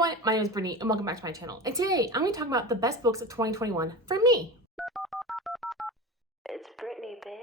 everyone, my name is Brittany and welcome back to my channel. And today I'm going to talk about the best books of 2021 for me. It's Brittany, bitch.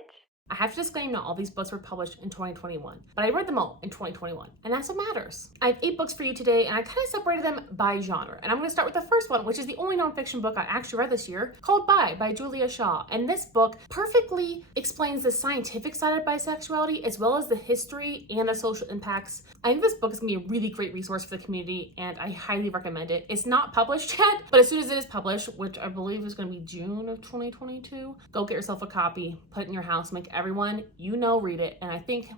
I have to disclaim not all these books were published in 2021, but I read them all in 2021, and that's what matters. I have 8 books for you today, and I kind of separated them by genre. And I'm going to start with the first one, which is the only nonfiction book I actually read this year, called by Julia Shaw. And this book perfectly explains the scientific side of bisexuality, as well as the history and the social impacts. I think this book is going to be a really great resource for the community, and I highly recommend it. It's not published yet, but as soon as it is published, which I believe is going to be June of 2022, go get yourself a copy, put it in your house, make everyone you know read it, and I think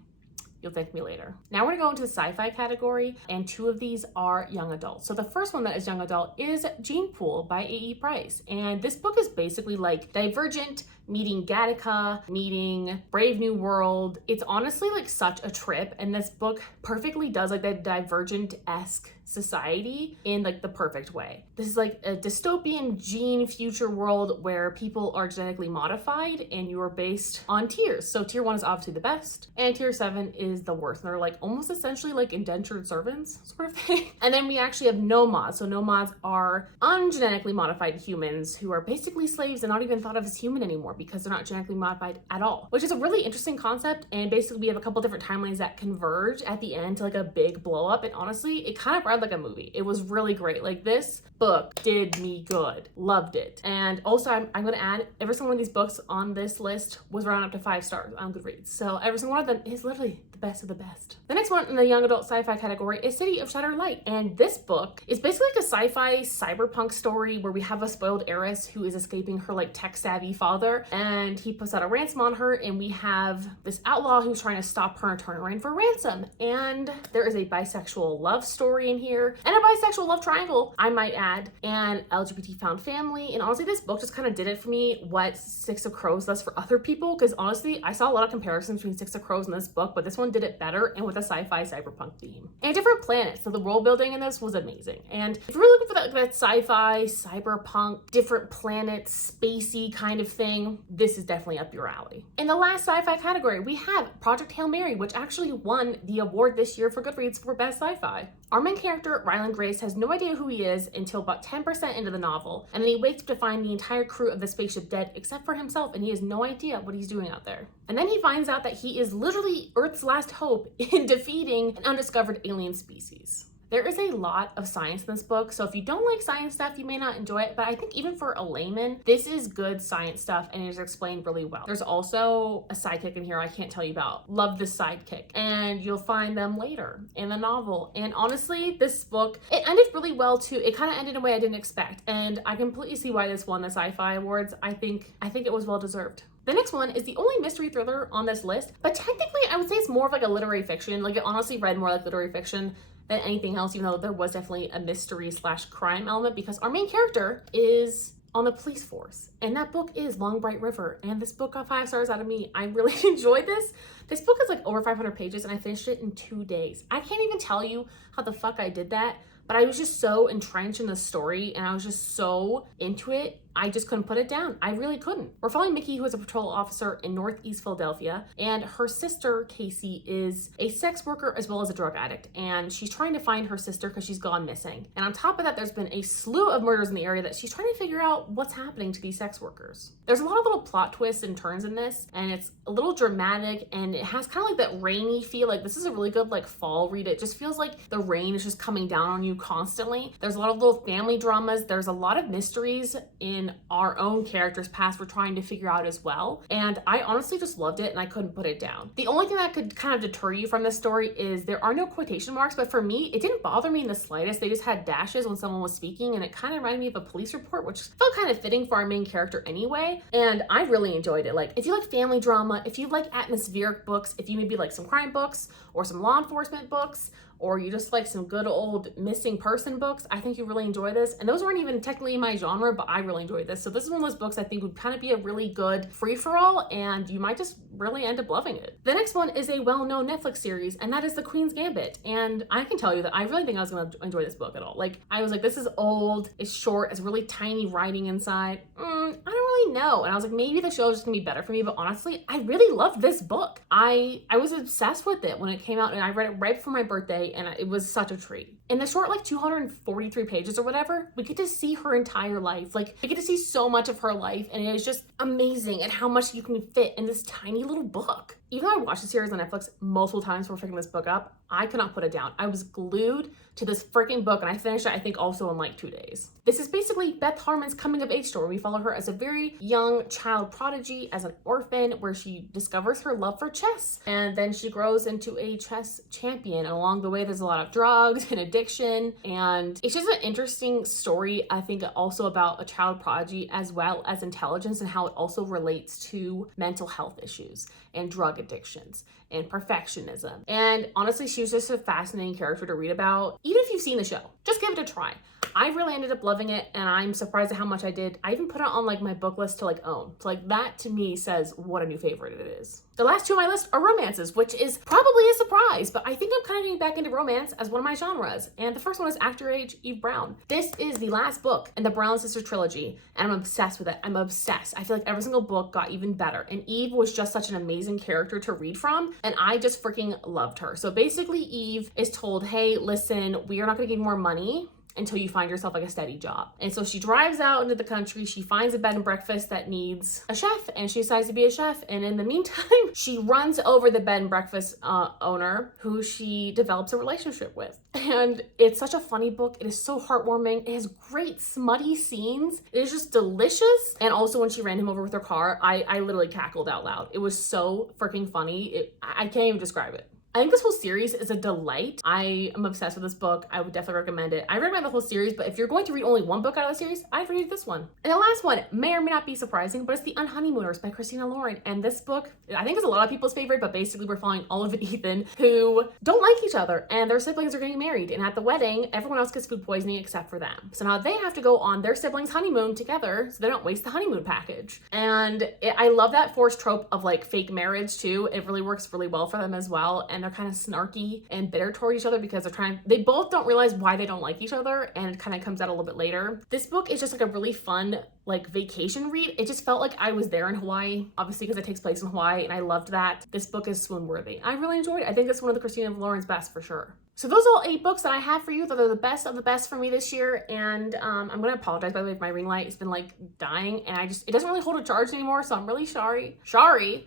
you'll thank me later. Now we're gonna go into the sci-fi category, and 2 of these are young adult. So the first one that is young adult is Gene Pool by A.E. Price. And this book is basically like Divergent meeting Gattaca, meeting Brave New World. It's honestly like such a trip, and this book perfectly does like that Divergent-esque society in like the perfect way. This is like a dystopian gene future world where people are genetically modified and you are based on tiers. So tier 1 is obviously the best, and tier 7 is the worst. And they're like almost essentially like indentured servants sort of thing. And then we actually have nomads. So nomads are ungenetically modified humans who are basically slaves and not even thought of as human anymore because they're not genetically modified at all, which is a really interesting concept. And basically we have a couple different timelines that converge at the end to like a big blow up. And honestly, it kind of read like a movie. It was really great. Like this book did me good. Loved it. And also I'm going to add, every single one of these books on this list was rounded up to 5 stars on Goodreads. So every single one of them is literally the best of the best. The next one in the young adult sci-fi category is City of Shattered Light. And this book is basically like a sci-fi cyberpunk story where we have a spoiled heiress who is escaping her like tech savvy father, and he puts out a ransom on her, and we have this outlaw who's trying to stop her and turn her in for ransom. And there is a bisexual love story in here, and a bisexual love triangle, I might add, and LGBT found family. And honestly, this book just kind of did it for me what Six of Crows does for other people, because honestly, I saw a lot of comparisons between Six of Crows and this book, but this one did it better and with a sci-fi cyberpunk theme. And different planets, so the world building in this was amazing. And if you're looking for that sci-fi, cyberpunk, different planets, spacey kind of thing, this is definitely up your alley. In the last sci-fi category, we have Project Hail Mary, which actually won the award this year for Goodreads for Best Sci-Fi. Our main character, Ryland Grace, has no idea who he is until about 10% into the novel, and then he wakes up to find the entire crew of the spaceship dead except for himself, and he has no idea what he's doing out there. And then he finds out that he is literally Earth's last hope in defeating an undiscovered alien species. There is a lot of science in this book, so if you don't like science stuff, you may not enjoy it, but I think even for a layman, this is good science stuff and it is explained really well. There's also a sidekick in here I can't tell you about. Love this sidekick, and you'll find them later in the novel. And honestly, this book, it ended really well too. It kind of ended in a way I didn't expect, and I completely see why this won the sci-fi awards. I think it was well deserved. The next one is the only mystery thriller on this list, but technically I would say it's more of like a literary fiction. Like it honestly read more like literary fiction than anything else, even though there was definitely a mystery/crime element, because our main character is on the police force, and that book is Long Bright River, and this book got 5 stars out of me. I really enjoyed this. This book is like over 500 pages, and I finished it in 2 days. I can't even tell you how the fuck I did that, but I was just so entrenched in the story, and I was just so into it. I just couldn't put it down. I really couldn't. We're following Mickey, who is a patrol officer in Northeast Philadelphia, and her sister, Casey, is a sex worker as well as a drug addict, and she's trying to find her sister because she's gone missing. And on top of that, there's been a slew of murders in the area that she's trying to figure out what's happening to these sex workers. There's a lot of little plot twists and turns in this, and it's a little dramatic, and it has kind of like that rainy feel. Like this is a really good like fall read. It just feels like the rain is just coming down on you constantly. There's a lot of little family dramas. There's a lot of mysteries in our own character's past we're trying to figure out as well. And I honestly just loved it, and I couldn't put it down. The only thing that could kind of deter you from this story is there are no quotation marks, but for me, it didn't bother me in the slightest. They just had dashes when someone was speaking, and it kind of reminded me of a police report, which felt kind of fitting for our main character anyway. And I really enjoyed it. Like if you like family drama, if you like atmospheric books, if you maybe like some crime books or some law enforcement books, or you just like some good old missing person books, I think you really enjoy this. And those weren't even technically my genre, but I really enjoyed this. So this is one of those books I think would kind of be a really good free-for-all, and you might just really end up loving it. The next one is a well-known Netflix series, and that is The Queen's Gambit. And I can tell you that I really think I was gonna enjoy this book at all. Like I was like, this is old, it's short, it's really tiny writing inside. I don't really really know. And I was like, maybe the show is just gonna be better for me. But honestly, I really loved this book. I was obsessed with it when it came out, and I read it right before my birthday, and it was such a treat. In the short, like 243 pages or whatever, we get to see her entire life. Like, we get to see so much of her life, and it is just amazing at how much you can fit in this tiny little book. Even though I watched the series on Netflix multiple times before picking this book up, I could not put it down. I was glued to this freaking book, and I finished it, I think, also in like 2 days. This is basically Beth Harmon's coming of age story. We follow her as a very young child prodigy, as an orphan, where she discovers her love for chess, and then she grows into a chess champion. And along the way, there's a lot of drugs and addiction, and it's just an interesting story, I think, also about a child prodigy as well as intelligence, and how it also relates to mental health issues and drug addictions and perfectionism. And honestly, she was just a fascinating character to read about. Even if you've seen the show, just give it a try. I really ended up loving it, and I'm surprised at how much I did. I even put it on like my book list to like own. So like that to me says what a new favorite it is. The last two on my list are romances, which is probably a surprise, but I think I'm kind of getting back into romance as one of my genres. And the first one is Actor Age Eve Brown. This is the last book in the Brown Sisters trilogy, and I'm obsessed with it. I'm obsessed. I feel like every single book got even better, and Eve was just such an amazing character to read from, and I just freaking loved her. So basically, Eve is told, hey, listen, we are not gonna give you more money until you find yourself like a steady job. And so she drives out into the country, she finds a bed and breakfast that needs a chef, and she decides to be a chef. And in the meantime, she runs over the bed and breakfast owner, who she develops a relationship with. And it's such a funny book. It is so heartwarming. It has great smutty scenes. It is just delicious. And also when she ran him over with her car, I literally cackled out loud. It was so freaking funny. I can't even describe it. I think this whole series is a delight. I am obsessed with this book. I would definitely recommend it. I recommend the whole series, but if you're going to read only one book out of the series, I'd read this one. And the last one may or may not be surprising, but it's The Unhoneymooners by Christina Lauren. And this book, I think, is a lot of people's favorite, but basically we're following Olive and Ethan, who don't like each other, and their siblings are getting married. And at the wedding, everyone else gets food poisoning except for them. So now they have to go on their siblings' honeymoon together so they don't waste the honeymoon package. And I love that forced trope of like fake marriage too. It really works really well for them as well. And they're kind of snarky and bitter toward each other because they both don't realize why they don't like each other, and it kind of comes out a little bit later. This book is just like a really fun like vacation read. It just felt like I was there in Hawaii, obviously because it takes place in Hawaii, and I loved that. This book is swoon worthy. I really enjoyed it. I think it's one of the Christina Lauren's best for sure. So those are all 8 books that I have for you. They're the best of the best for me this year. And I'm going to apologize, by the way, if my ring light has been like dying, and it doesn't really hold a charge anymore. So I'm really sorry.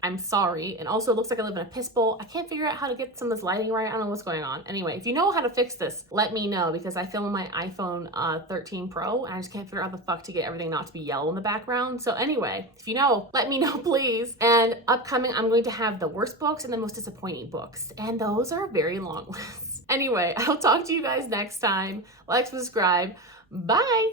I'm sorry. And also it looks like I live in a piss bowl. I can't figure out how to get some of this lighting right. I don't know what's going on. Anyway, if you know how to fix this, let me know, because I film on my iPhone 13 Pro, and I just can't figure out how the fuck to get everything not to be yellow in the background. So anyway, if you know, let me know, please. And upcoming, I'm going to have the worst books and the most disappointing books. And those are a very long list. Anyway, I'll talk to you guys next time. Like, subscribe. Bye.